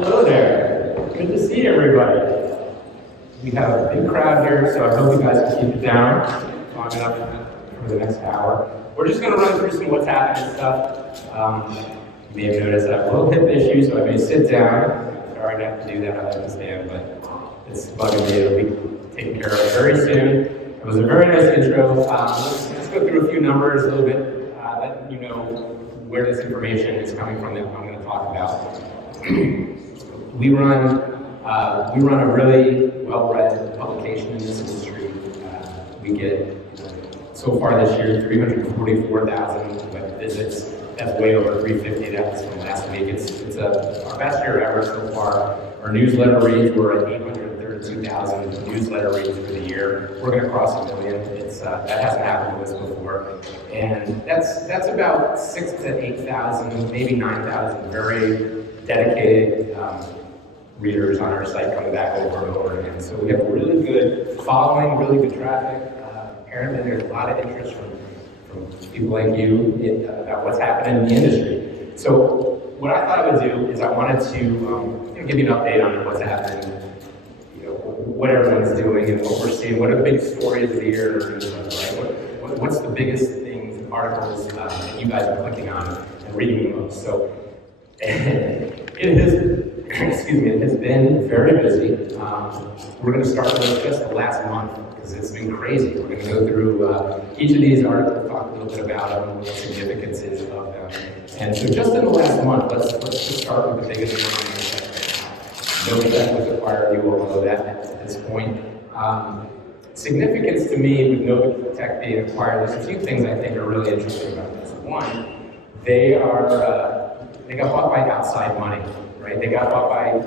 Hello there. Good to see everybody. We have a big crowd here, so I hope you guys can keep it down long enough for the next hour. We're just going to run through some what's happening stuff. You may have noticed I have a little hip issue, so I may sit down. Sorry not to do that, I understand, but it's bugging me. It'll be taken care of very soon. It was a very nice intro. Let's go through a few numbers a little bit, let you know where this information is coming from that I'm going to talk about. We run a really well-read publication in this industry. We get, so far this year, 344,000 web visits. That's way over 350. That was from last week. It's our best year ever so far. Our newsletter reads were at 832,000 newsletter reads for the year. We're going to cross 1 million. That hasn't happened to us before, and that's about 6,000 to 8,000, maybe 9,000 very dedicated readers on our site coming back over and over again. So we have a really good following, really good traffic. Apparently there's a lot of interest from people like you about what's happening in the industry. So what I thought I would do is I wanted to give you an update on what's happening, what everyone's doing and what we're seeing. What are the big stories of the year? Right? What's the biggest things, articles that you guys are clicking on and reading the most? So it has been very busy. We're going to start with just the last month because it's been crazy. We're going to go through each of these articles, talk a little bit about them, what the significance is of them. And so just in the last month, let's just start with the biggest one. Novotech was acquired, you all know that at this point. Significance to me with Novotech being acquired, there's a few things I think are really interesting about this. One, they got bought by outside money, right? They got bought by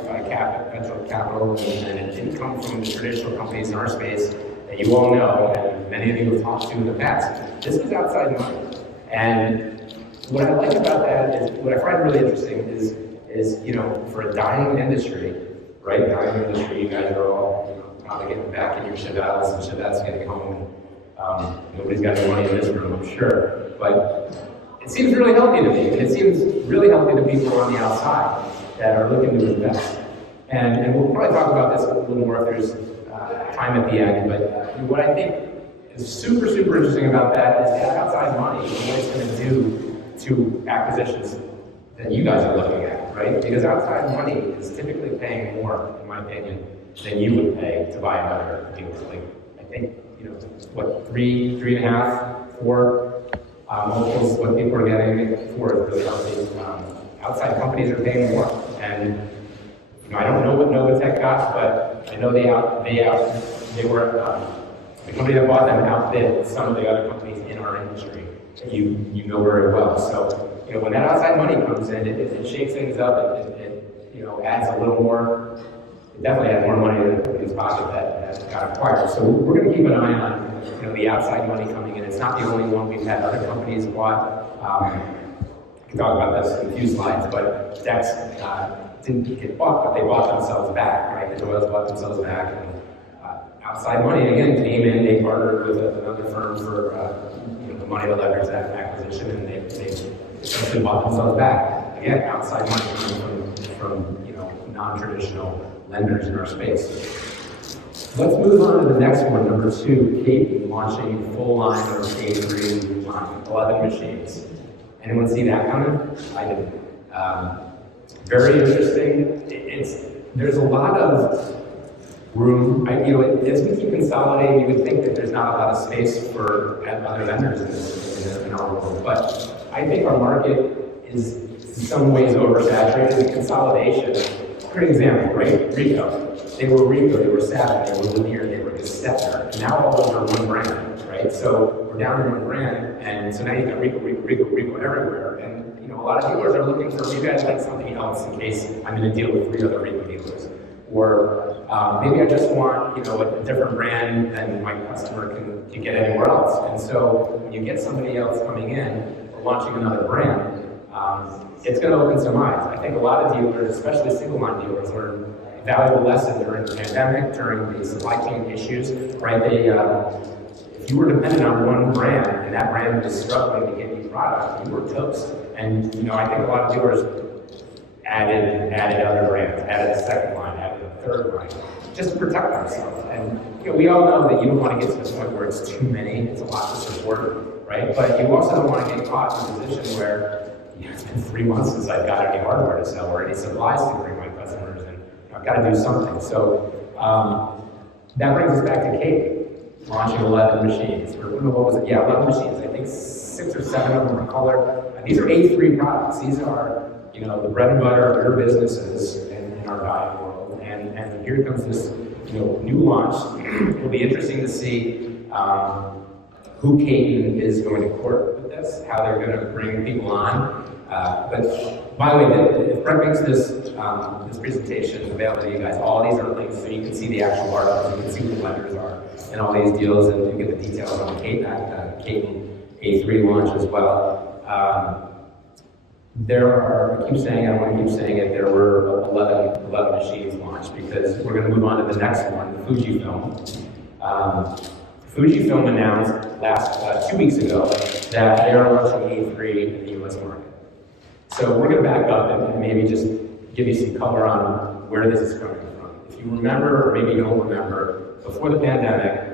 venture capital, and it didn't come from the traditional companies in our space that you all know, and many of you have talked to in the past. This was outside money. And what I like about that is, what I find really interesting is for a dying industry, right? Dying industry, you guys are all probably getting back in your Chevelles, and Chevette's getting home. Nobody's got any money in this room, I'm sure. But it seems really healthy to me. It seems really healthy to people on the outside that are looking to invest. And we'll probably talk about this a little more if there's time at the end. But what I think is super, super interesting about that is that outside money and what it's going to do to acquisitions that you guys are looking at, right? Because outside money is typically paying more, in my opinion, than you would pay to buy another deal. Like, I think, 3.5, 4 multiples, what people are getting for really healthy. Outside companies are paying more. And I don't know what Novotech got, but I know the company that bought them outbid some of the other companies in our industry that you know very well. So when that outside money comes in, it shakes things up. It adds a little more. It definitely adds more money to the company's pocket that got acquired. So we're going to keep an eye on the outside money coming in. It's not the only one. We've had other companies bought. We can talk about this in a few slides, but Dex didn't get bought, but they bought themselves back, right? The Doyles bought themselves back, and outside money again came in. They partnered with another firm for the money to leverage that acquisition, and they essentially bought themselves back. Again, outside money coming from non-traditional lenders in our space. Let's move on to the next one, number 2. Kate launching full line of K3 line, 11 machines. Anyone see that coming? I didn't. Very interesting. There's a lot of room. As we keep consolidating, you would think that there's not a lot of space for other vendors in our world. But I think our market is in some ways oversaturated. The consolidation. For example, right? Rico. They were Rico, they were Sept, they were Linear, they were Sept. Now all under one brand, right? So we're down to one brand, and so now you've got Rico everywhere. And a lot of dealers are looking for, maybe I'd like something else in case I'm in a deal with 3 other Rico dealers. Or maybe I just want a different brand than my customer can get anywhere else. And so when you get somebody else coming in or launching another brand, it's going to open some eyes. I think a lot of dealers, especially single line dealers, learned a valuable lesson during the pandemic, during the supply chain issues, right? If you were dependent on one brand and that brand was struggling to get you product, you were toast. And I think a lot of dealers added other brands, added a second line, added a third line, just to protect ourselves. And we all know that you don't want to get to the point where it's too many, it's a lot to support, right? But you also don't want to get caught in a position where it's been 3 months since I've got any hardware to sell or any supplies to bring my customers, and I've got to do something. So that brings us back to Kate, launching 11 machines. Or what was it? Yeah, 11 machines. I think 6 or 7 of them are color. And these are A3 products. These are, the bread and butter of your businesses in our diet world. And here comes this, new launch. It'll be interesting to see who Caden is going to court with this, how they're going to bring people on. But by the way, if Brett makes this presentation available to you guys, all these are links so you can see the actual articles, you can see what the lenders are, and all these deals, and you get the details on the Caden A3 launch as well. There are, I keep saying it, I want to keep saying it, there were 11 machines launched, because we're going to move on to the next one, Fujifilm. Fujifilm announced 2 weeks ago that they are launching A3 in the US market. So we're going to back up and maybe just give you some color on where this is coming from. If you remember, or maybe you don't remember, before the pandemic,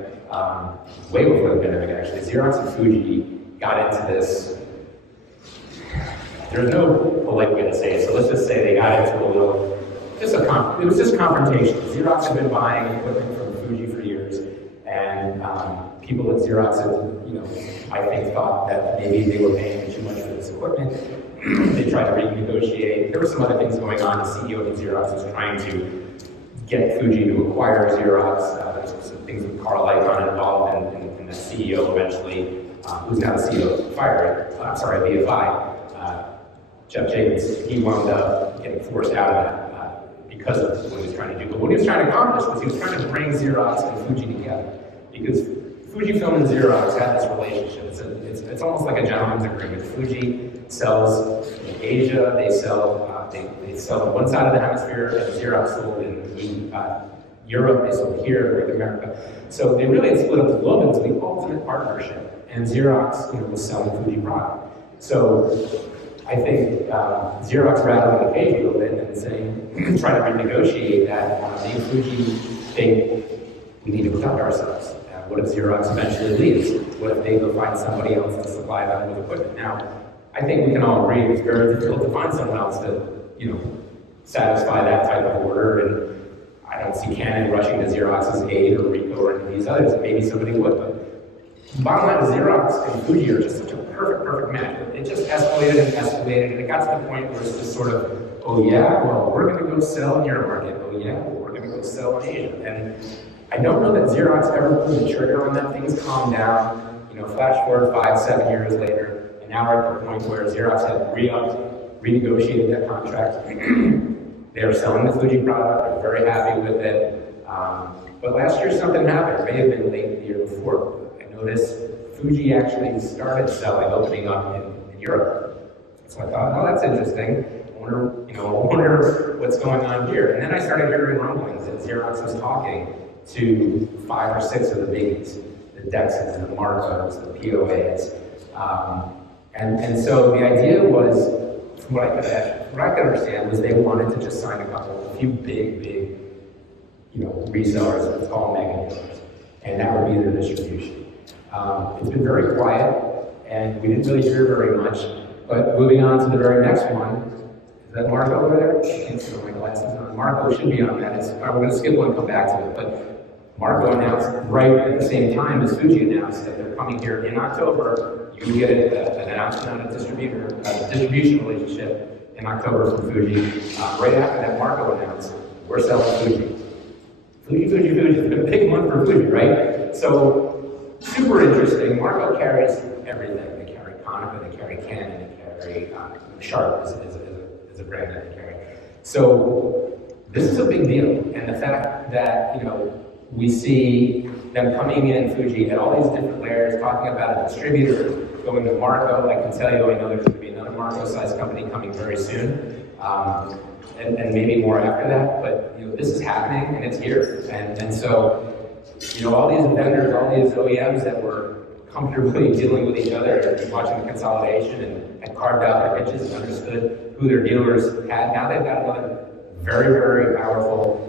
way before the pandemic actually, Xerox and Fuji got into this. There's no polite way to say it, so let's just say they got into a little, it was just confrontation. Xerox had been buying equipment from Fuji for years, and people at Xerox had, I think, thought that maybe they were paying too much for this equipment. They tried to renegotiate. There were some other things going on. The CEO of Xerox was trying to get Fuji to acquire Xerox. There's some things with Carl Icahn involved, and the CEO eventually, who's now the CEO of BFI, Jeff Jacobs, he wound up getting forced out of that because of what he was trying to do. But what he was trying to accomplish was he was trying to bring Xerox and Fuji together, because Fujifilm and Xerox had this relationship. It's almost like a gentleman's agreement. Fuji sells in Asia, they sell on one side of the hemisphere, and Xerox sold in Europe, they sold here, North America. So they really had split up the globe into the ultimate partnership, and Xerox was selling Fuji product. So I think Xerox rattled the cage a little bit and saying, trying to renegotiate that. The Fuji think we need to protect ourselves. What if Xerox eventually leaves? What if they go find somebody else to supply them with equipment? Now, I think we can all agree it's very difficult to find someone else to, satisfy that type of order. And I don't see Canon rushing to Xerox's aid, or Ricoh, or any of these others. Maybe somebody would, but bottom line is Xerox and Fuji are just such a perfect match. It just escalated and escalated, and it got to the point where it's just sort of, oh yeah, well, we're going to go sell in your market. Oh yeah, well, we're going to go sell in Asia. And I don't know that Xerox ever pulled the trigger on that. Things calmed down. Flash forward 5-7 years later, and now we're at the point where Xerox had renegotiated that contract. They are selling the Fuji product. They're very happy with it. But last year something happened. It may have been late the year before. I noticed Fuji actually started opening up in Europe. So I thought, oh, that's interesting. I wonder what's going on here. And then I started hearing rumblings that Xerox was talking to 5 or 6 of the biggies, the Dexes, the Marcos, the POAs. And so the idea was, from what I could understand, was they wanted to just sign a few big, resellers, let's call them mega dealers, and that would be their distribution. It's been very quiet, and we didn't really hear very much. But moving on to the very next one, is that Marco over there? I can't see my glasses on. Marco should be on that. We're going to skip one and come back to it. But Marco announced right at the same time as Fuji announced that they're coming here in October. You can get an announcement on a distribution relationship in October from Fuji. Right after that, Marco announced, we're selling Fuji. Fuji. It's been a big month for Fuji, right? So, super interesting. Marco carries everything. They carry Konica, they carry Canon, they carry Sharp is a brand that they carry. So, this is a big deal. And the fact that, we see them coming in, Fuji, at all these different layers, talking about a distributor, going to Marco. I can tell you, I know there's going to be another Marco-sized company coming very soon, and maybe more after that. But this is happening, and it's here. And so, all these vendors, all these OEMs that were comfortably dealing with each other and watching the consolidation and carved out their niches and understood who their dealers had. Now they've got another very, very powerful,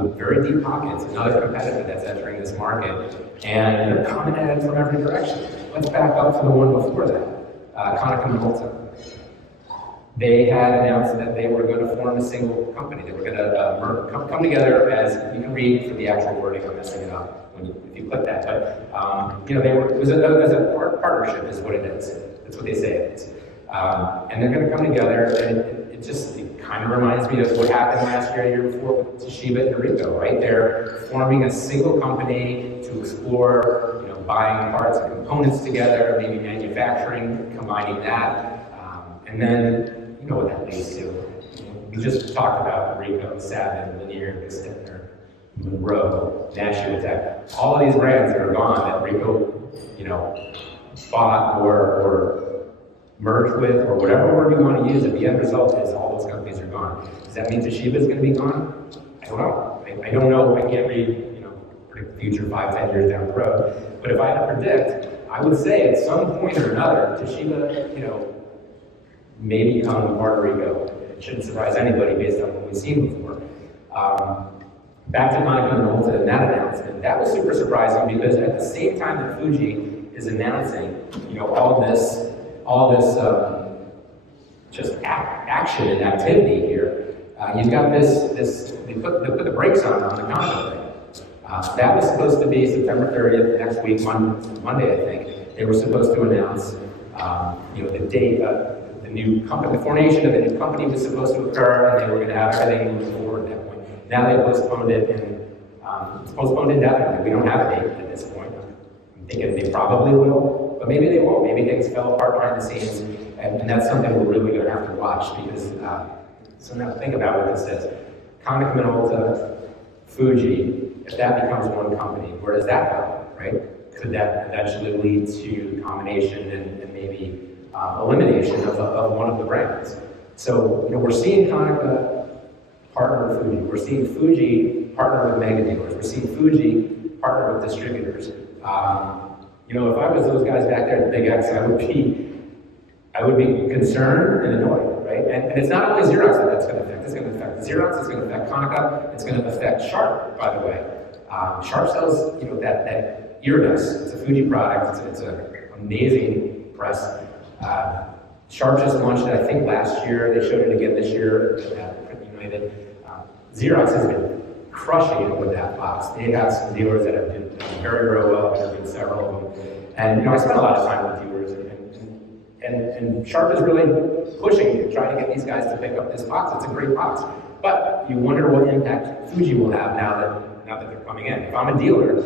with very deep pockets, another competitor that's entering this market, and they're coming at it from every direction. Let's back up to the one before that, Konica Minolta. They had announced that they were going to form a single company. They were going to come together as, you can read from the actual wording, I'm messing it up if you click that, but it was a partnership is what it is. That's what they say it is. And they're going to come together, and it kind of reminds me of what happened last year, year before with Toshiba and Ricoh, right? They're forming a single company to explore, buying parts and components together, maybe manufacturing, combining that, and then you know what that leads to. We just talked about Ricoh, Sept, Linear, Extender, Monroe, National. All of these brands that are gone that Ricoh, bought or merged with, or whatever word you want to use, if the end result is all those companies are gone. Does that mean Toshiba is going to be gone? I don't know. I don't know. I can't predict the future 5, 10 years down the road. But if I had to predict, I would say at some point or another, Toshiba, may become part of Ricoh. It shouldn't surprise anybody based on what we've seen before. Back to Konica Minolta and that announcement, that was super surprising because at the same time that Fuji is announcing, all this just action and activity here, you've got this they put the brakes on the Konica thing. That was supposed to be September 30th, next week, Monday, I think. They were supposed to announce, the date, the new company, the formation of the new company was supposed to occur, and they were going to have everything moving forward at that point. Now they postponed it, and it's postponed indefinitely. We don't have a date at this point. I'm thinking they probably will, but maybe they won't. Maybe things fell apart behind the scenes, and that's something we're really going to have to watch because, so now think about what this is. Konica Minolta, Fuji, if that becomes one company, where does that go, right? Could that eventually lead to combination and maybe elimination of one of the brands? So, we're seeing Konica partner with Fuji. We're seeing Fuji partner with mega dealers. We're seeing Fuji partner with distributors. If I was those guys back there at the Big X, I would be concerned and annoyed, right? And it's not only Xerox that's going to affect. It's going to affect Xerox. It's going to affect Konica. It's going to affect Sharp, by the way. Sharp sells, that iridescent. It's a Fuji product. It's an amazing press. Sharp just launched it, I think, last year. They showed it again this year at Print United. Xerox has been crushing it with that box. They have some dealers that have done very, very well. I've interviewed several of them. And I spent a lot of time with dealers, and Sharp is really pushing, trying to get these guys to pick up this box. It's a great box. But you wonder what impact Fuji will have now that they're coming in. If I'm a dealer,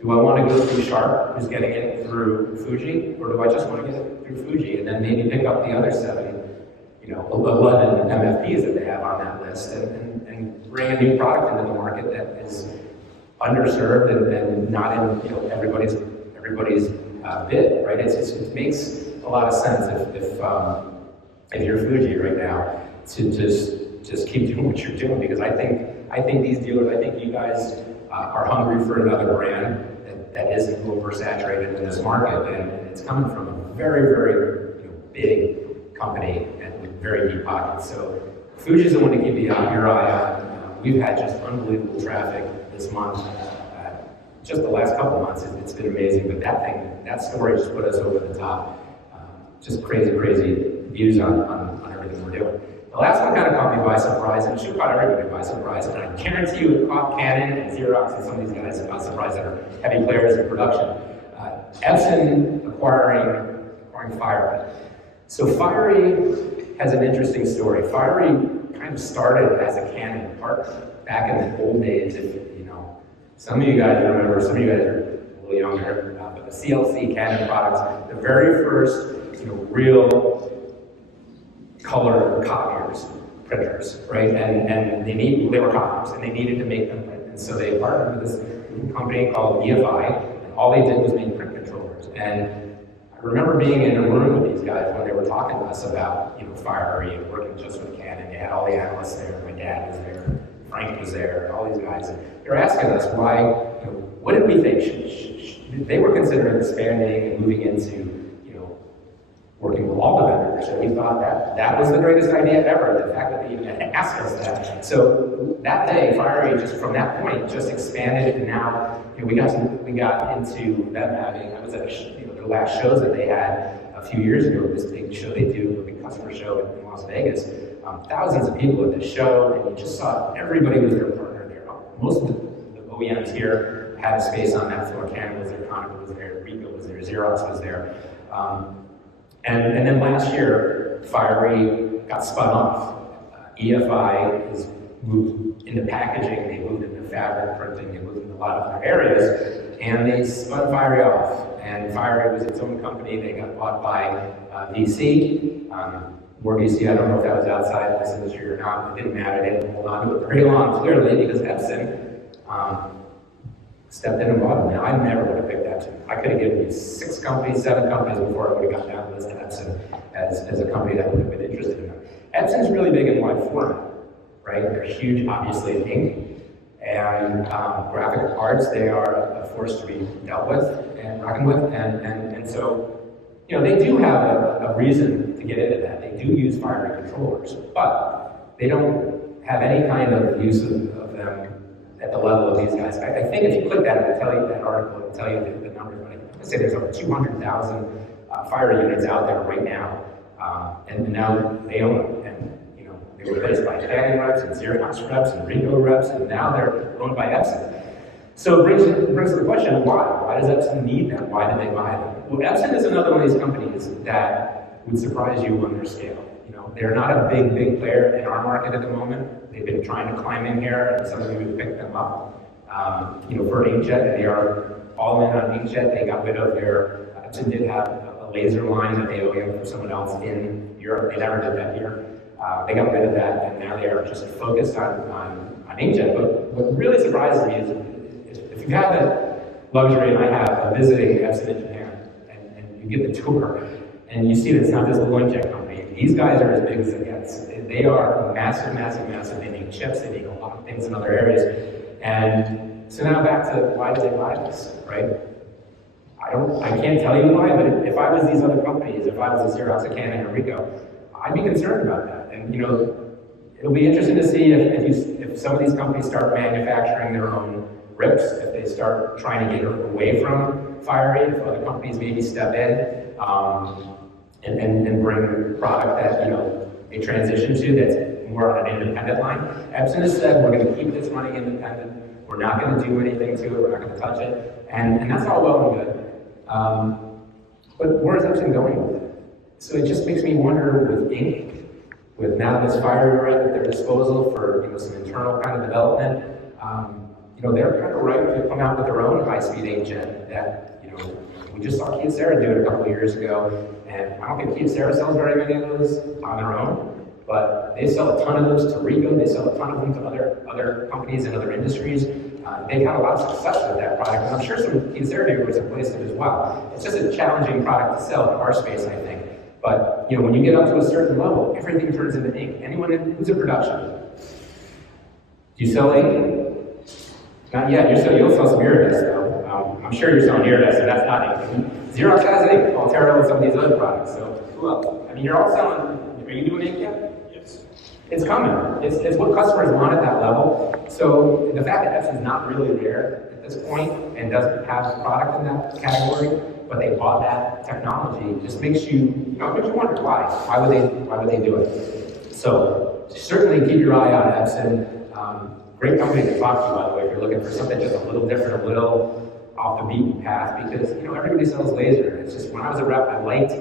do I want to go through Sharp, who's getting it through Fuji, or do I just want to get it through Fuji and then maybe pick up the other 11 MFPs that they have on that list and bring a new product into the market that is underserved and not in everybody's bid, right? It makes a lot of sense if you're Fuji right now to just keep doing what you're doing, because I think these dealers, I think you guys are hungry for another brand that isn't oversaturated in this market, and it's coming from a very, very big company and with very deep pockets. So Fuji's the one to keep your eye on. We've had just unbelievable traffic this month. Just the last couple months, it's been amazing. But that story just put us over the top. Just crazy views on everything we're doing. The last one kind of caught me by surprise, and it should caught everybody by surprise, and I guarantee you it caught Canon and Xerox and some of these guys by surprise that are heavy players in production. Epson acquiring Fiery. So Fiery has an interesting story. Fiery kind of started as a Canon partner back in the old days. If some of you guys remember, some of you guys are a little younger, but the CLC Canon products, the very first real color copiers, printers, right? And they were copiers, and they needed to make them print. And so they partnered with this company called EFI, and all they did was make print controllers. And I remember being in a room with these guys when they were talking to us about Fiery and working just with Canon. They had all the analysts there. My dad was there. Frank was there. All these guys. And they were asking us why. What did we think? They were considering expanding and moving into working with all the vendors. And we thought that was the greatest idea ever, the fact that they even asked us that. So that day, Fiery, just from that point, just expanded, and now we got into them having, I was at their last shows that they had a few years ago, this big show they do, a big customer show in Las Vegas. Thousands of people at the show, and you just saw everybody was their partner there. Most of the OEMs here had a space on that floor. Canon was there, Konica was there, Ricoh was there, Xerox was there. And then last year, Fiery got spun off. EFI is moved into packaging, they moved into fabric printing, they moved into a lot of other areas, and they spun Fiery off. And Fiery was its own company. They got bought by VC. More VC, I don't know if that was outside this industry or not. It didn't matter. They didn't hold on to it very long, clearly, because Epson stepped in and bought them. Now, I never would have picked Epson. I could have given you 6 companies, 7 companies before I would have gotten down the list of Epson as a company that would have been interested in them. Epson's really big in wide format, right? They're huge, obviously, in ink. And graphic arts, they are a force to be dealt with and reckoned with. And so, they do have a reason to get into that. They do use Fiery controllers, but they don't have any kind of use of them at the level of these guys. I think if you click that, it'll tell you that article, it'll tell you the numbers. But I would say there's over 200,000 Fiery units out there right now, and now they own them. And they were replaced by Canon reps and Xerox reps and Ricoh reps, and now they're owned by Epson. So it brings to the question, why? Why does Epson need them? Why do they buy them? Well, Epson is another one of these companies that would surprise you on their scale. They're not a big player in our market at the moment. They've been trying to climb in here, and some of you have picked them up. For inkjet, they are all in on inkjet. They got rid of Epson did have a laser line that they OEM from someone else in Europe. They never did that here. They got rid of that, and now they are just focused on inkjet. But what really surprises me is if you have the luxury, and I have, of visiting Epson in Japan, and you get the tour, and you see that it's not this little inkjet company. These guys are as big as it gets. They are massive. They make chips, they make a lot of things in other areas. And so now back to why do they buy this, right? I can't tell you why, but if I was these other companies, if I was a Xerox, a Canon, or Ricoh, I'd be concerned about that. And it'll be interesting to see if some of these companies start manufacturing their own rips, if they start trying to get away from Fiery, if other companies maybe step in and bring product that they transition to that's more on an independent line. Epson has said we're going to keep this running independent. We're not going to do anything to it. We're not going to touch it, and that's all well and good. But where is Epson going with it? So it just makes me wonder with ink, with now this Fiery at their disposal for some internal kind of development. They're kind of right to come out with their own high-speed inkjet that we just saw Kyocera do it a couple of years ago, and I don't think Kyocera sells very many of those on their own, but they sell a ton of those to Ricoh, they sell a ton of them to other companies and other industries. They've had a lot of success with that product, and I'm sure some Kyocera viewers have placed it as well. It's just a challenging product to sell in our space, I think. But when you get up to a certain level, everything turns into ink. Anyone who's in production, do you sell ink? Not yet. You'll sell some Iridescent, though. I'm sure you're selling Iridescent, so that's not ink. Xerox has ink, Altera and some of these other products. So who else? You're all selling. Are you doing ink yet? Yes. It's coming. It's what customers want at that level. So the fact that Epson's not really there at this point and doesn't have a product in that category, but they bought that technology, just makes you wonder why. Why would they do it? So certainly keep your eye on Epson. Great company to talk to, by the way, if you're looking for something just a little different, a little off the beaten path, because everybody sells laser. It's just when I was a rep, I liked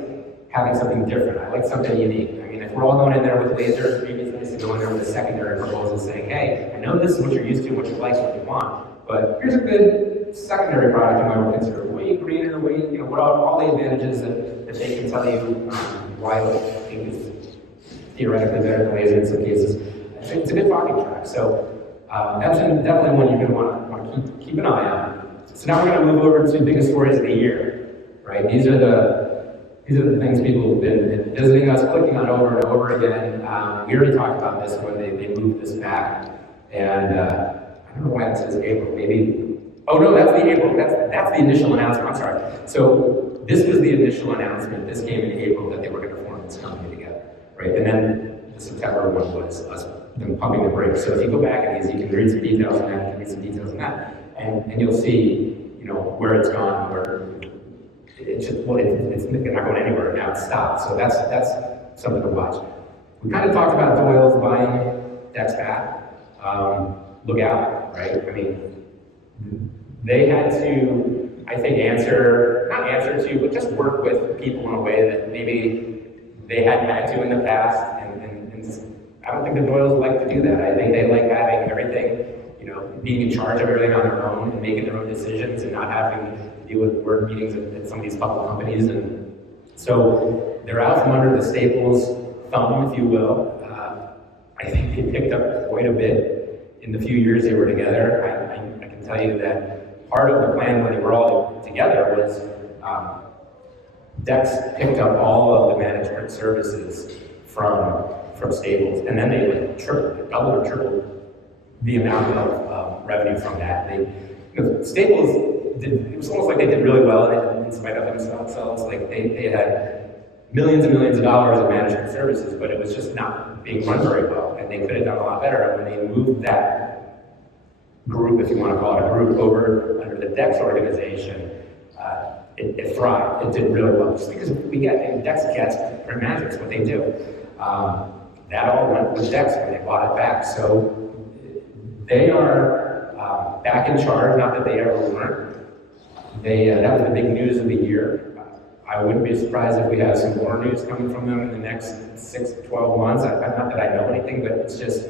having something different. I liked something unique. If we're all going in there with lasers, maybe it's nice to go in there with a secondary proposal saying, hey, I know this is what you're used to, what you like, what you want, but here's a good secondary product you might want to consider. Way greener, what are all the advantages that they can tell you why I think is theoretically better than laser in some cases. It's a good talking track. So Epson definitely one you're going to want to keep an eye on. So now we're going to move over to the biggest stories of the year, right? These are the things people have been visiting us, clicking on over and over again. We already talked about this when they moved this back, and I don't know why it says April. Maybe. Oh no, that's the April. That's the initial announcement. I'm sorry. So this was the initial announcement. This came in April that they were going to form this company together, right? And then the September one was us them pumping the brakes. So if you go back in these, you can read some details on that, you can read some details on that, and you'll see, you know, where it's gone, where it's just, well, it's not going anywhere now. It's stopped. So that's something to watch. We kind of talked about Doyle's buying Dex back. Look out, right? I mean, they had to, I think, not answer to, but just work with people in a way that maybe they hadn't had to in the past. And I don't think the Doyles like to do that. I think they like having everything, you know, being in charge of everything on their own and making their own decisions and not having to deal with board meetings at some of these public companies. And so they're out from under the Staples thumb, if you will. I think they picked up quite a bit in the few years they were together. I can tell you that part of the plan when they were all together was Dex picked up all of the management services from Staples, and then they like doubled or tripled the amount of revenue from that. Staples it was almost like they did really well in spite of themselves. Like they had millions and millions of dollars of management services, but it was just not being run very well, and they could have done a lot better. And when they moved that group, if you want to call it a group, over under the Dex organization, it thrived. It did really well, just because Dex gets print management, it's what they do. That all went with Dex when they bought it back. So they are back in charge, not that they ever weren't. That was the big news of the year. I wouldn't be surprised if we have some more news coming from them in the next 6 to 12 months. Not that I know anything, but it's just,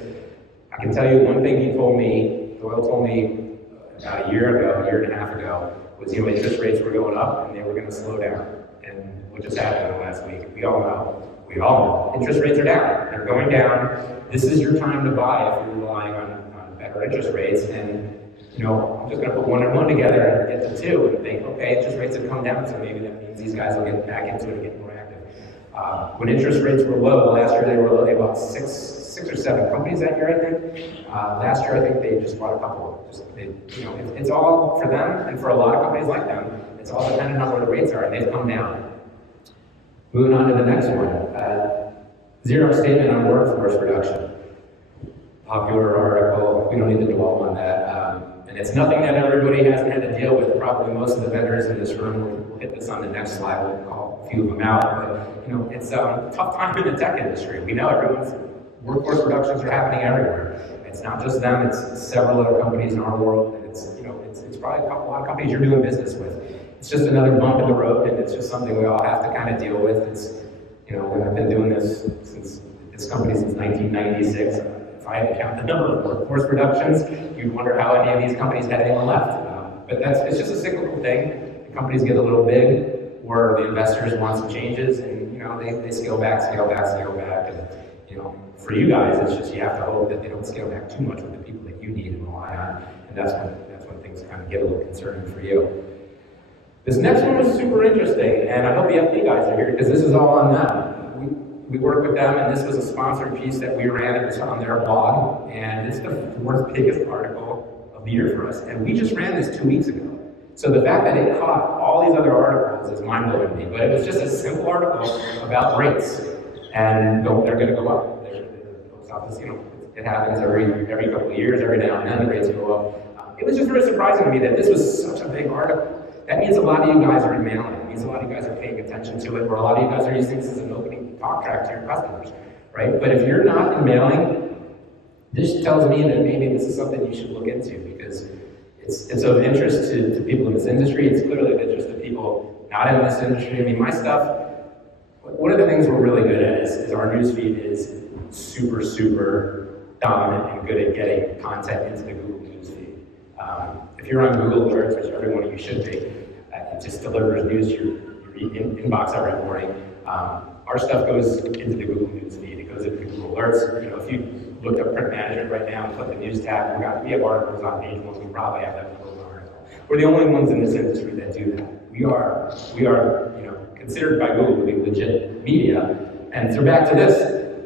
I can tell you one thing Doyle told me about a year and a half ago, was, you know, interest rates were going up and they were going to slow down. And what just happened last week, we all know. Interest rates are down. They're going down. This is your time to buy if you're relying on better interest rates. And, you know, I'm just going to put 1 and 1 together and get to 2 and think, okay, interest rates have come down, so maybe that means these guys will get back into it and get more active. When interest rates were low, last year they were low, they bought six or 7 companies that year, I think. Last year, I think they just bought a couple. It's all for them, and for a lot of companies like them, it's all dependent on where the rates are, and they've come down. Moving on to the next one. Zero statement on workforce reduction. Popular article, we don't need to dwell on that. And it's nothing that everybody hasn't had to deal with. Probably most of the vendors in this room, we'll hit this on the next slide, we'll call a few of them out. But, you know, it's a tough time in the tech industry. We know everyone's workforce reductions are happening everywhere. It's not just them, it's several other companies in our world, and it's probably a lot of companies you're doing business with. It's just another bump in the road, and it's just something we all have to kind of deal with. It's, you know, I've been doing this company since 1996. If I had to count the number of workforce reductions, you'd wonder how any of these companies had anyone left. But it's just a cyclical thing. The companies get a little big, or the investors want some changes, and, you know, they scale back. And, you know, for you guys, it's just you have to hope that they don't scale back too much with the people that you need and rely on, and that's when things kind of get a little concerning for you. This next one was super interesting, and I hope the FD guys are here because this is all on them. We work with them, and this was a sponsored piece that we ran. It was on their blog, and it's the 4th biggest article of the year for us. And we just ran this 2 weeks ago. So the fact that it caught all these other articles is mind-blowing to me. But it was just a simple article about rates, and they're going to go up. The post office, you know, it happens every couple of years, every now and then the rates go up. It was just very surprising to me that this was such a big article. That means a lot of you guys are emailing. It means a lot of you guys are paying attention to it, or a lot of you guys are using this as an opening talk track to your customers, right? But if you're not emailing, this tells me that maybe this is something you should look into, because it's of interest to people in this industry. It's clearly of interest to people not in this industry. I mean, my stuff, one of the things we're really good at is our newsfeed is super, super dominant and good at getting content into the Google newsfeed. If you're on Google Alerts, which every one of you should be, it just delivers news to your inbox every morning. Our stuff goes into the Google News feed. It goes into the Google Alerts. You know, if you looked up print management right now and click the news tab, we have articles on page 1. We probably have that article. We're the only ones in this industry that do that. We are, you know, considered by Google to be legit media. And so back to this,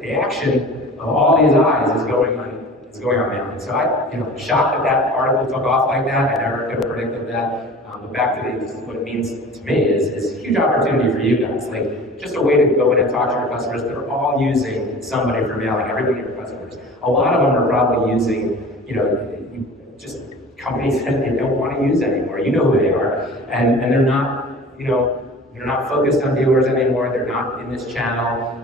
the action of all these eyes is going on mailing. So I, shocked that article took off like that. I never could have predicted that. But back to what it means to me is a huge opportunity for you guys. Like, just a way to go in and talk to your customers. They're all using somebody for mailing, every one of your customers. A lot of them are probably using, just companies that they don't want to use anymore. You know who they are. And they're not, they're not focused on dealers anymore. They're not in this channel.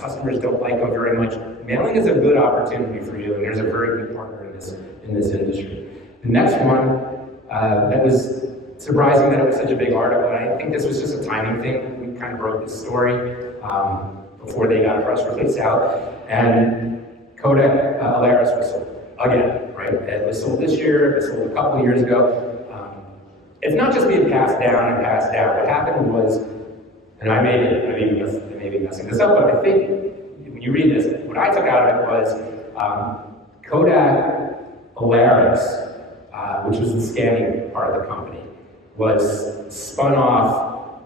Customers don't like them very much. Mailing is a good opportunity for you, and there's a very good partner in this industry. The next one, that was surprising that it was such a big article, and I think this was just a timing thing. We kind of broke this story before they got a press release out, and Kodak Alaris was sold again, right? It was sold this year, it was sold a couple of years ago. It's not just being passed down and passed down. What happened was, and I may be messing this up, but I think when you read this, what I took out of it was Kodak Alaris, which was the scanning part of the company, was spun off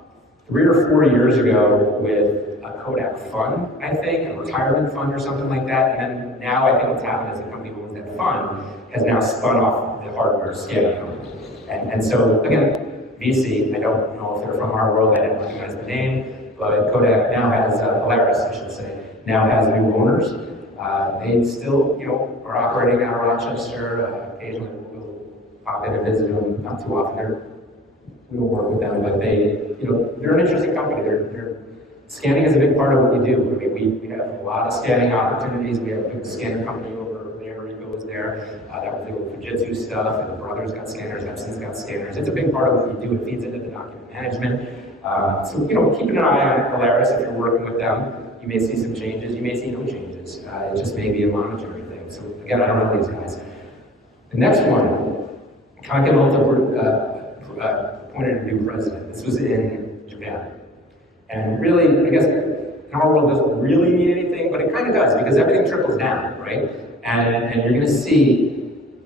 3 or 4 years ago with a Kodak fund, I think, a retirement fund or something like that. And then now I think what's happened is the company who owns that fund has now spun off the hardware scanning company. And so, again, VC, I don't know if they're from our world, I didn't recognize the name, but Kodak now has, Alaris, I should say, now has new owners. They still, are operating out of Rochester. Occasionally we'll pop in and visit them, not too often. We don't work with them, but they're an interesting company. Scanning is a big part of what we do. I mean, we have a lot of scanning opportunities. We have a big scanner company over there. Rico was there. That was the old Fujitsu stuff, and the brothers got scanners, Epson's got scanners. It's a big part of what we do. It feeds into the document management. So, keeping an eye on Alaris if you're working with them. You may see some changes. You may see no changes. It just may be a monetary thing. So, again, I don't know these guys. The next one, Kakemoto appointed a new president. This was in Japan. And really, I guess, in our world doesn't really mean anything, but it kind of does, because everything trickles down, right? And you're going to see,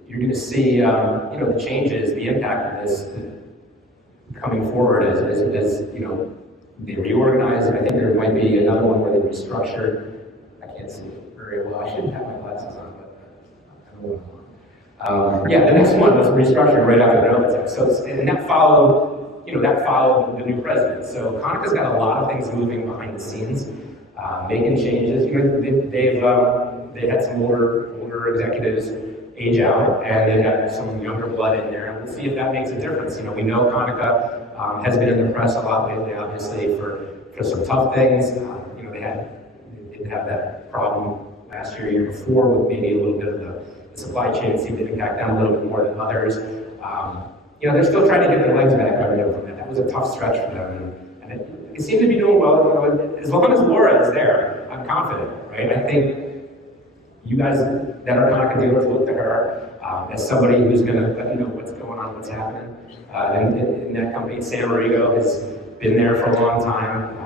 the changes, the impact of this coming forward as they reorganize. I think there might be another one where they restructure. I can't see it very well. I shouldn't have my glasses on, but I don't know what I'm on. The next one was restructuring right after the Novatech. So, and that followed the new president. So Konicka's got a lot of things moving behind the scenes, making changes. They had some older executives age out, and they got some younger blood in there. And we'll see if that makes a difference. We know Konicka has been in the press a lot lately, obviously, for some tough things. They did have that problem last year before, with maybe a little bit of the supply chain seemed to impact them a little bit more than others. They're still trying to get their legs back under them from that. That was a tough stretch for them, and they seem to be doing well. As long as Laura is there, I'm confident, right? I think you guys that are Konicka dealers look to her as somebody who's going to let you know what's going on, what's happening. In that company, Sam Marigo has been there for a long time.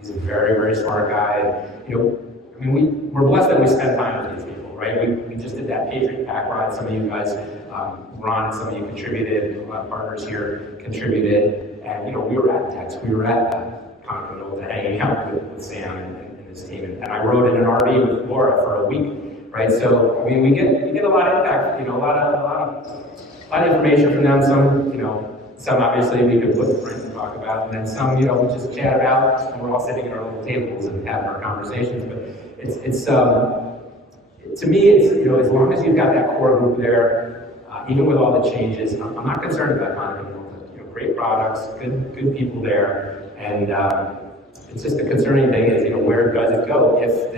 He's a very, very smart guy. We're blessed that we spend time with these people, right? We just did that Patriot Pack ride. Some of you guys, Ron, some of you contributed. A lot of partners here contributed, and we were at Tex. We were at Konicka Nolta hanging out with Sam and his team, and I rode in an RV with Laura for a week, right? So we get a lot of impact, a lot of information from them. Some obviously we could put in print and talk about, and then some we just chat about, and we're all sitting at our little tables and having our conversations. But it's to me, it's as long as you've got that core group there, even with all the changes, I'm not concerned about Konicka. Great products, good people there, and it's just the concerning thing is where does it go if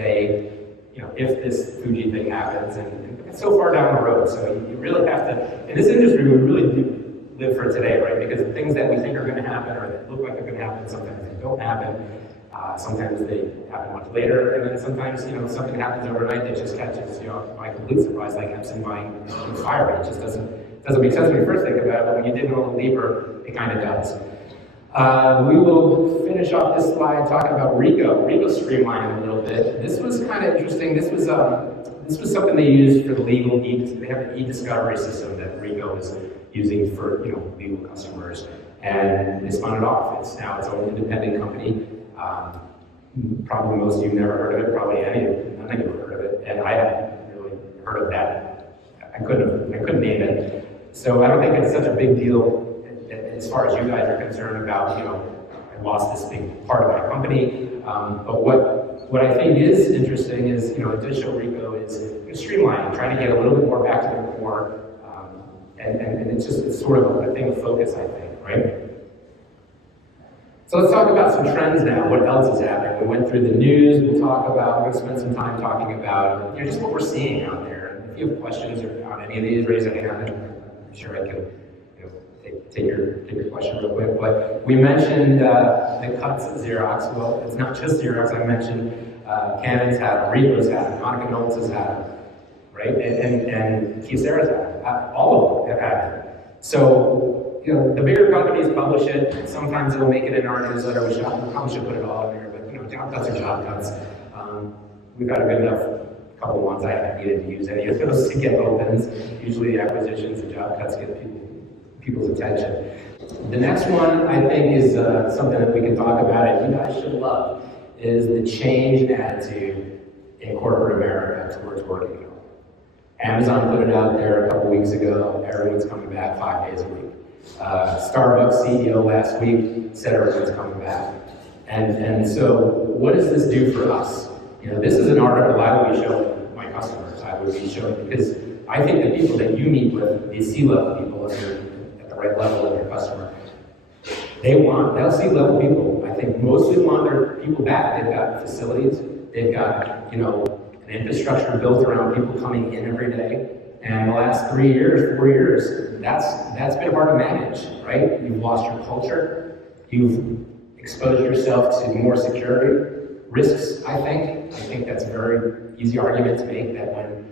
if this Fuji thing happens, and it's so far down the road. So you really have to, in this industry, we really do live for today, right? Because the things that we think are going to happen or that look like they're going to happen, sometimes they don't happen. Sometimes they happen much later, and then sometimes something happens overnight that just catches by complete surprise, like Epson buying Fire. It just doesn't make sense when you first think about it, but when you dig a little deeper, it kind of does. We will finish off this slide talking about Rico. Rico streamlined a little bit. This was kind of interesting. This was something they used for the legal they have an e-discovery system that Rico is using for legal customers, and they spun it off. It's now its own independent company. Probably most of you never heard of it. Probably none of you have heard of it, and I hadn't really heard of that. I couldn't name it. So I don't think it's such a big deal as far as you guys are concerned about, I lost this big part of my company. But what I think is interesting is, Digital Rico is streamlining, trying to get a little bit more back to the core. And it's sort of a thing of focus, I think, right? So let's talk about some trends now. What else is happening? We went through the news. We're going to spend some time talking about just what we're seeing out there. And if you have questions on any of these, raise a hand. I'm sure I can take your question real quick. But we mentioned the cuts at Xerox. Well, it's not just Xerox. I mentioned Canon's had them, Rico's had them, Monica Knowles' had them, right? And Kyocera's had them. All of them have had them. So, the bigger companies publish it. Sometimes they'll make it in our newsletter. We probably should put it all in there, but job cuts are job cuts. We've got a good enough couple ones. I haven't needed to use any of those to get opens. Usually the acquisitions and job cuts get people's attention. The next one, I think, is something that we can talk about and you guys should love, is the change in attitude in corporate America towards working at home. Amazon put it out there a couple weeks ago. Everyone's coming back 5 days a week. Starbucks CEO last week said everyone's coming back. And so what does this do for us? This is an article I would be showing my customers. I would be showing, because I think the people that you meet with, these C-level people, if you're at the right level of your customer, they'll C-level people, I think, mostly want their people back. They've got facilities, they've got, an infrastructure built around people coming in every day. And the last 3 years, 4 years, that's been hard to manage, right? You've lost your culture. You've exposed yourself to more security risks, I think. I think that's a very easy argument to make, that when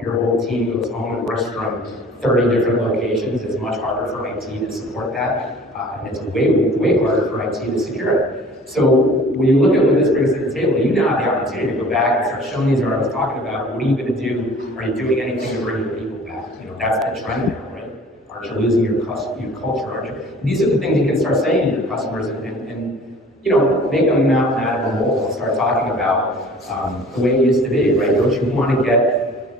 your whole team goes home and works from 30 different locations, it's much harder for IT to support that. And it's way harder for IT to secure it. So when you look at what this brings to the table, you now have the opportunity to go back and start showing these articles, talking about what are you going to do? Are you doing anything to bring your people back? That's the trend now, right? Aren't you losing your culture? Aren't you? These are the things you can start saying to your customers and make them out of a mold and start talking about the way it used to be, right? Don't you want to get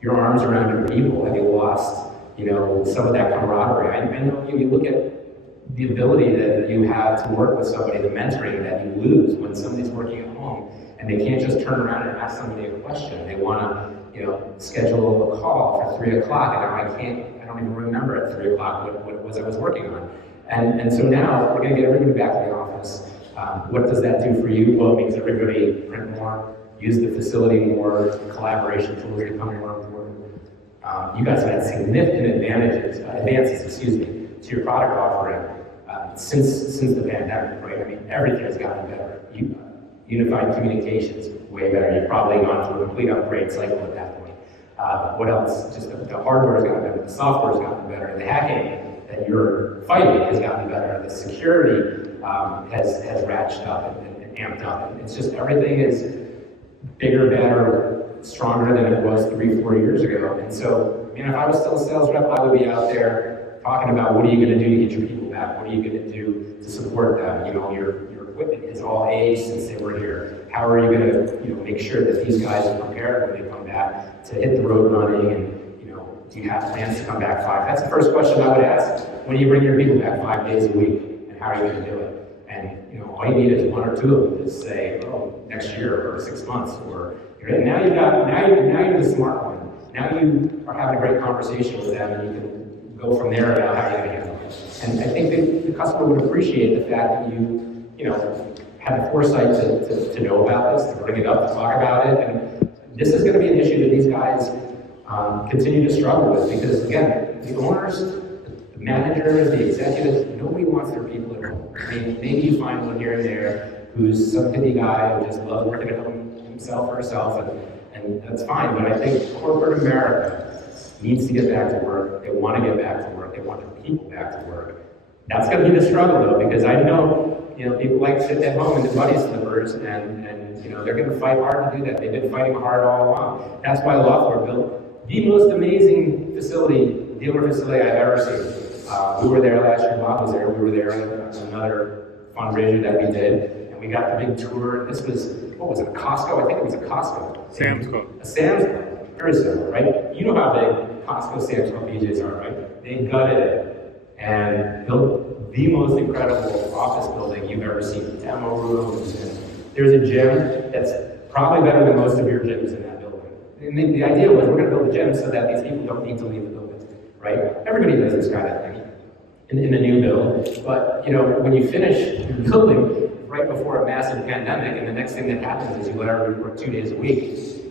your arms around your people? Have you lost, some of that camaraderie? I know you look at the ability that you have to work with somebody, the mentoring that you lose when somebody's working at home and they can't just turn around and ask somebody a question. They want to, schedule a call for 3 o'clock, and I don't even remember at 3 o'clock what it was I was working on. And so now we're going to get everybody back to the office. What does that do for you? Well, it means everybody print more, use the facility more, collaboration tools are becoming more important. You guys have had significant advances to your product offering since the pandemic, right? I mean, everything has gotten better. Unified communications, way better. You've probably gone through a complete upgrade cycle at that point. What else? Just the hardware has gotten better, the software has gotten better, the hacking that you're fighting has gotten better, the security has ratcheted up and amped up. And it's just everything is bigger, better, stronger than it was 3-4 years ago. And so, if I was still a sales rep, I would be out there talking about what are you going to do to get your people back? What are you going to do to support them? Your equipment is all aged since they were here. How are you going to make sure that these guys are prepared when they come back to hit the road running? And do you have plans to come back 5? That's the first question I would ask when you bring your people back 5 days a week, and how are you going to do it? And all you need is 1 or 2 of them to say, oh, next year or 6 months, or now you're the smart one. Now you are having a great conversation with them, and you can go from there about how you're going to handle it. And I think the customer would appreciate the fact that you had the foresight to know about this, to bring it up, to talk about it. And this is going to be an issue that these guys continue to struggle with, because again, the owners, the managers, the executives, nobody wants their people at home. I mean, maybe you find one here and there who's some hippie guy who just loves working at home himself or herself, and that's fine. But I think corporate America needs to get back to work. They want to get back to work. They want their people back to work. That's going to be the struggle, though, because I know people like to sit at home and their buddies slippers, and they're going to fight hard to do that. They've been fighting hard all along. That's why Lockwood built the most amazing dealer facility I've ever seen. We were there last year. Bob was there. We were there on another fundraiser that we did, and we got the big tour. This was, what was it, a Costco? I think it was a Costco. Sam's Club. A Sam's Club. Very similar, right? You know how big Costco, Sam's Club BJ's are, right? They gutted it and built built the most incredible office building you've ever seen. Demo rooms, and there's a gym that's probably better than most of your gyms in that building. And the idea was we're going to build a gym so that these people don't need to leave the building, right? Everybody does this kind of thing in the new build. But when you finish your building right before a massive pandemic, and the next thing that happens is you let everybody work 2 days a week,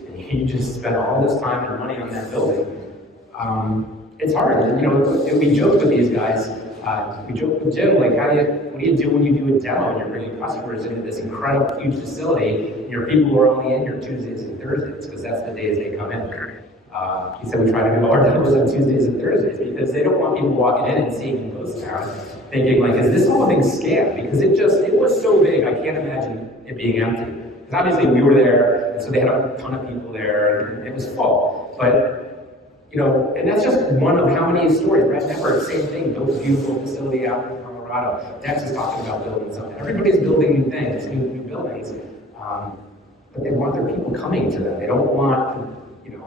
and you just spend all this time and money on that building. It's hard. We joke with these guys. We joke with Jim, like, what do you do when you do a demo and you're bringing customers into this incredible, huge facility, and your people are only in here Tuesdays and Thursdays, because that's the days they come in. He said we try to do our demos on Tuesdays and Thursdays, because they don't want people walking in and seeing Ghost Town thinking, like, is this all a big scam? Because it was so big, I can't imagine it being empty. Because obviously we were there, and so they had a ton of people there, and it was full. But and that's just one of how many stories. Red Pepper, same thing, built a beautiful facility out in Colorado. Dex is talking about building something. Everybody's building new things, new buildings. But they want their people coming to them. They don't want to,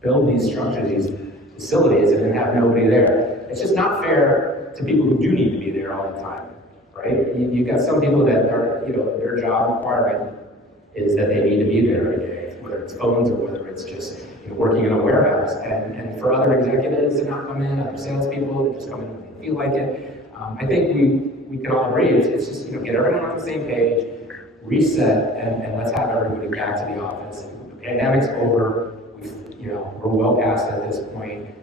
build these structures, these facilities, and then have nobody there. It's just not fair to people who do need to be there all the time, right? You've got some people that are, their job requirement is that they need to be there every day, whether it's phones or whether it's just working in a warehouse. And for other executives to not come in, other salespeople that just come in when they feel like it. I think we can all agree, it's just, get everyone on the same page, reset, and let's have everybody back to the office. The pandemic's over, we're well past it at this point.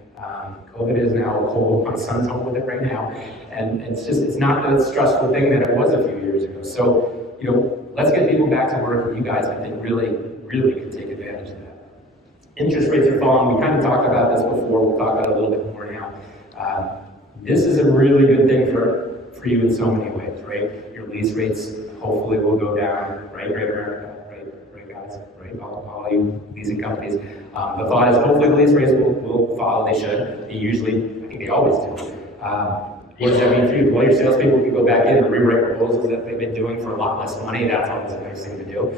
COVID is now cold, my son's home with it right now, and it's not the stressful thing that it was a few years ago. So, let's get people back to work, and you guys, I think, really, really can take advantage of that. Interest rates are falling. We kind of talked about this before. We'll talk about it a little bit more now. This is a really good thing for you in so many ways, right? Your lease rates hopefully will go down, right, Great America, right, guys, right, all you leasing companies. The thought is hopefully the lease rates will follow. They should. They usually, I think they always do. What does that mean for you? Well, your salespeople can go back in and rewrite proposals that they've been doing for a lot less money. That's always a nice thing to do.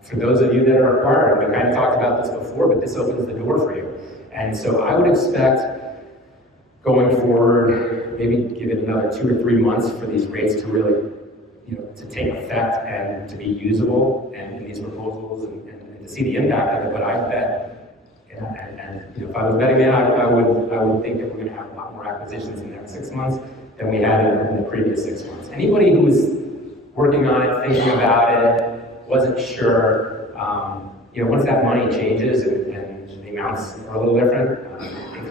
For those of you that are acquiring, we kind of talked about this before, but this opens the door for you. And so I would expect going forward, maybe give it another 2 or 3 months for these rates to really, to take effect and to be usable and these proposals and to see the impact of it. But I bet, and if I was betting man, I would think that we're going to have a lot more acquisitions in the next 6 months than we had in the previous 6 months. Anybody who was working on it, thinking about it, wasn't sure, once that money changes and the amounts are a little different,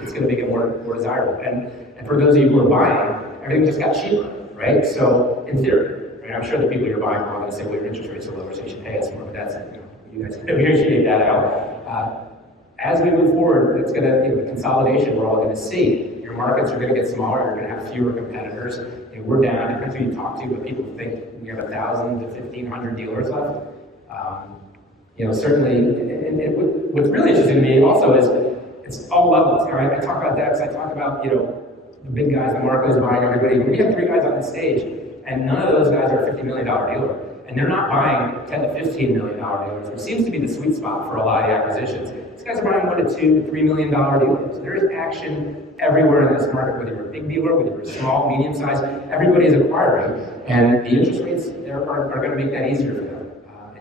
it's going to make it more desirable. And for those of you who are buying, everything just got cheaper, right? So in theory, right, I'm sure the people you're buying are all going to say, well, your interest rates are lower, so you should pay us more, but that's, you guys can negotiate that out. As we move forward, it's going to, the consolidation we're all going to see. Your markets are going to get smaller, you're going to have fewer competitors. We're down, depends who you talk to, but people think we have 1,000 to 1,500 dealers left. Certainly, and what's really interesting to me also is it's all levels. Right? I talk about Dex, I talk about, the big guys, the Marcos buying everybody. We have 3 guys on the stage, and none of those guys are a $50 million dealer. And they're not buying $10 to $15 million dealers, which seems to be the sweet spot for a lot of the acquisitions. These guys are buying $1 to $2 to $3 million dealers. There is action everywhere in this market, whether you're a big dealer, whether you're small, medium sized, everybody is acquiring. And the interest rates are going to make that easier for them.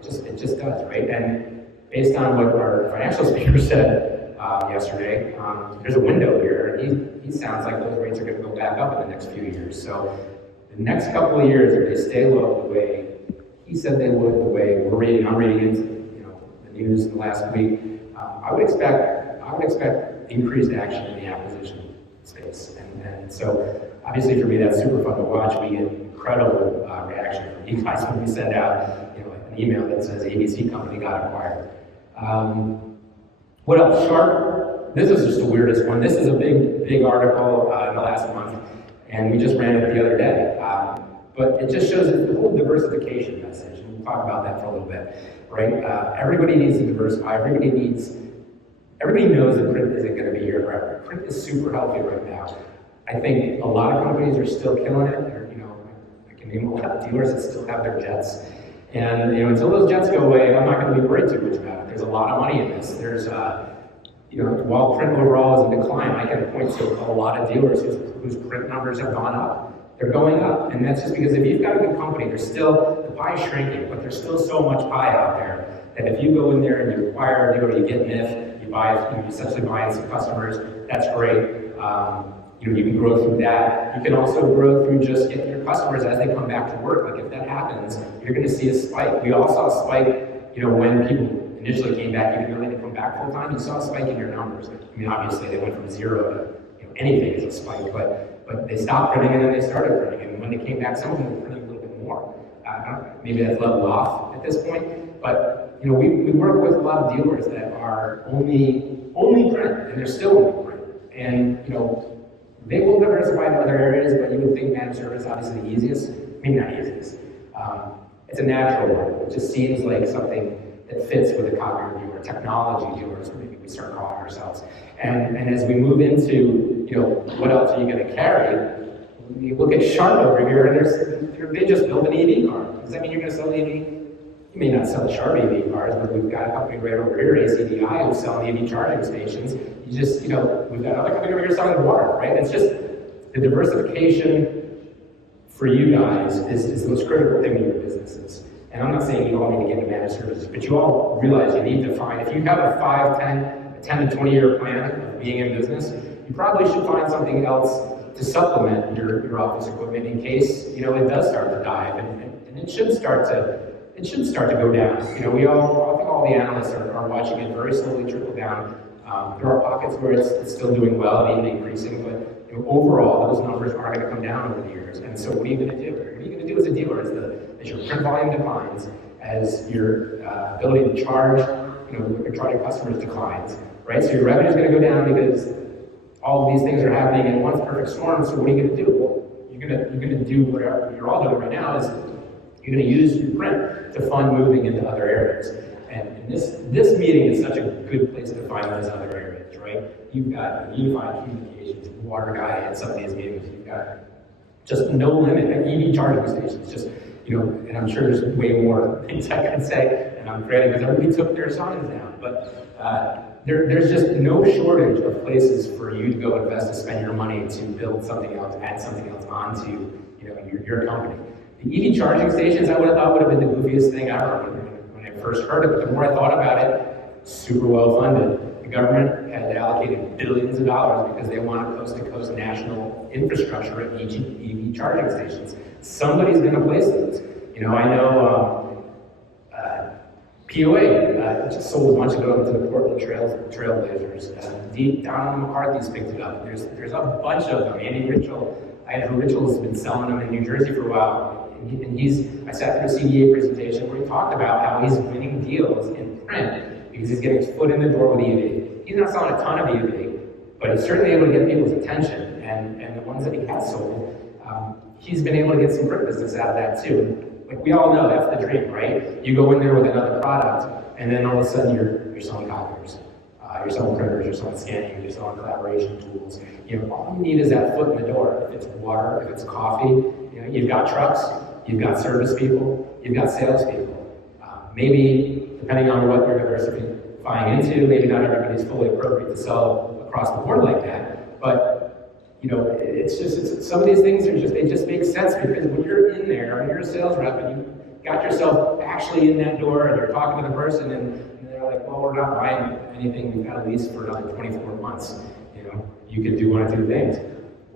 It just does, right? And based on what our financial speaker said yesterday, there's a window here. He sounds like those rates are going to go back up in the next few years. So the next couple of years, if they stay low the way he said they would, the way I'm reading into the news in the last week, I would expect increased action in the acquisition space. And so obviously for me that's super fun to watch. We get incredible reaction from you guys when we send out an email that says ABC company got acquired. What else? Sharp. This is just the weirdest one. This is a big article in the last month, and we just ran it the other day. But it just shows the whole diversification message, and we'll talk about that for a little bit, right? Everybody needs to diversify. Everybody knows that print isn't going to be here forever. Print is super healthy right now. I think a lot of companies are still killing it. I can name a lot of dealers that still have their jets. And until those jets go away, I'm not going to be worried too much about it. There's a lot of money in this. There's, while print overall is in decline, I can point to a lot of dealers whose print numbers have gone up. they're going up. And that's just because if you've got a good company, the pie is shrinking, but there's still so much pie out there that if you go in there and you acquire a deal or you get NIF, you essentially buy in some customers, that's great. You can grow through that. You can also grow through just getting your customers as they come back to work. Like if that happens, you're going to see a spike. We all saw a spike, when people initially came back, even though they didn't come back full time, you saw a spike in your numbers. I mean, obviously they went from 0 to anything is a spike, but they stopped printing and then they started printing. And when they came back, some of them were printing a little bit more. Maybe that's leveled off at this point, but we work with a lot of dealers that are only print, and they're still only print. And they will diversify in other areas, but you would think managed service obviously the easiest. Maybe not easiest. It's a natural one. It just seems like something that fits with a copier dealer, technology dealers, maybe we start calling ourselves. And as we move into, what else are you going to carry? You look at Sharp over here, and they just built an EV car. Does that mean you're going to sell EV? You may not sell the Sharp EV cars, but we've got a company right over here, ACDI, who's selling EV charging stations. We've got another company over here selling water, right? It's just the diversification for you guys is the most critical thing in your businesses. And I'm not saying you all need to get into managed services, but you all realize you need to find, if you have a 10 to 20 year plan of being in business, you probably should find something else to supplement your office equipment in case, it does start to dive, and it should start to go down. I think all the analysts are watching it very slowly trickle down. There are pockets where it's still doing well, and even increasing, but overall, those numbers are going to come down over the years. And so what are you going to do? What are you going to do as a dealer as your print volume declines, as your ability to charge, your charging customers declines, right? So your revenue is going to go down because all of these things are happening in one perfect storm. So what are you going to do? Well, you're going to do whatever you're all doing right now is you're going to use your print to fund moving into other areas. And this meeting is such a good place to find those other areas, right? You've got unified communications, water guy at some of these meetings. You've got just no limit at EV charging stations. Just and I'm sure there's way more things I can say, and I'm creating because everybody took their signs down. But there's just no shortage of places for you to go invest to spend your money to build something else, add something else onto your company. The EV charging stations I would have thought would have been the goofiest thing ever when I first heard it, but the more I thought about it, super well funded. The government had allocated billions of dollars because they wanted coast-to-coast national infrastructure at each EV charging stations. Somebody's going to place those. I know POA just sold a bunch of them to the Portland Trailblazers. Deep down McCarthy's picked it up. There's a bunch of them. Andy Andrew Richell's been selling them in New Jersey for a while. And I sat through a CDA presentation where he talked about how he's winning deals in print because he's getting his foot in the door with EV. He's not selling a ton of EV, but he's certainly able to get people's attention. And the ones that he has sold, he's been able to get some print business out of that too. Like we all know, that's the dream, right? You go in there with another product, and then all of a sudden you're selling copiers, you're selling printers, you're selling scanning, you're selling collaboration tools. All you need is that foot in the door. If it's water, if it's coffee, you've got trucks, you've got service people, you've got sales people. Maybe, depending on what you're diversifying into, maybe not everybody's fully appropriate to sell across the board like that, but it's some of these things they just make sense because when you're in there, when you're a sales rep and you got yourself actually in that door and you're talking to the person and they're like, well, we're not buying anything, we've got a lease for another 24 months. You could do one of two things.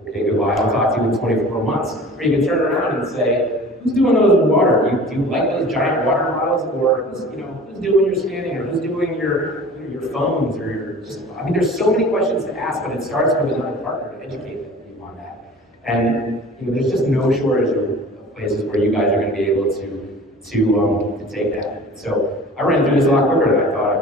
Okay, goodbye, I'll talk to you in 24 months. Or you can turn around and say, who's doing those with water? Do you like those giant water bottles? Or who's doing your scanning? Or who's doing your phones? Or there's so many questions to ask, but it starts with another partner to educate you on that. And there's just no shortage of places where you guys are going to be able to take that. So I ran through this a lot quicker than I thought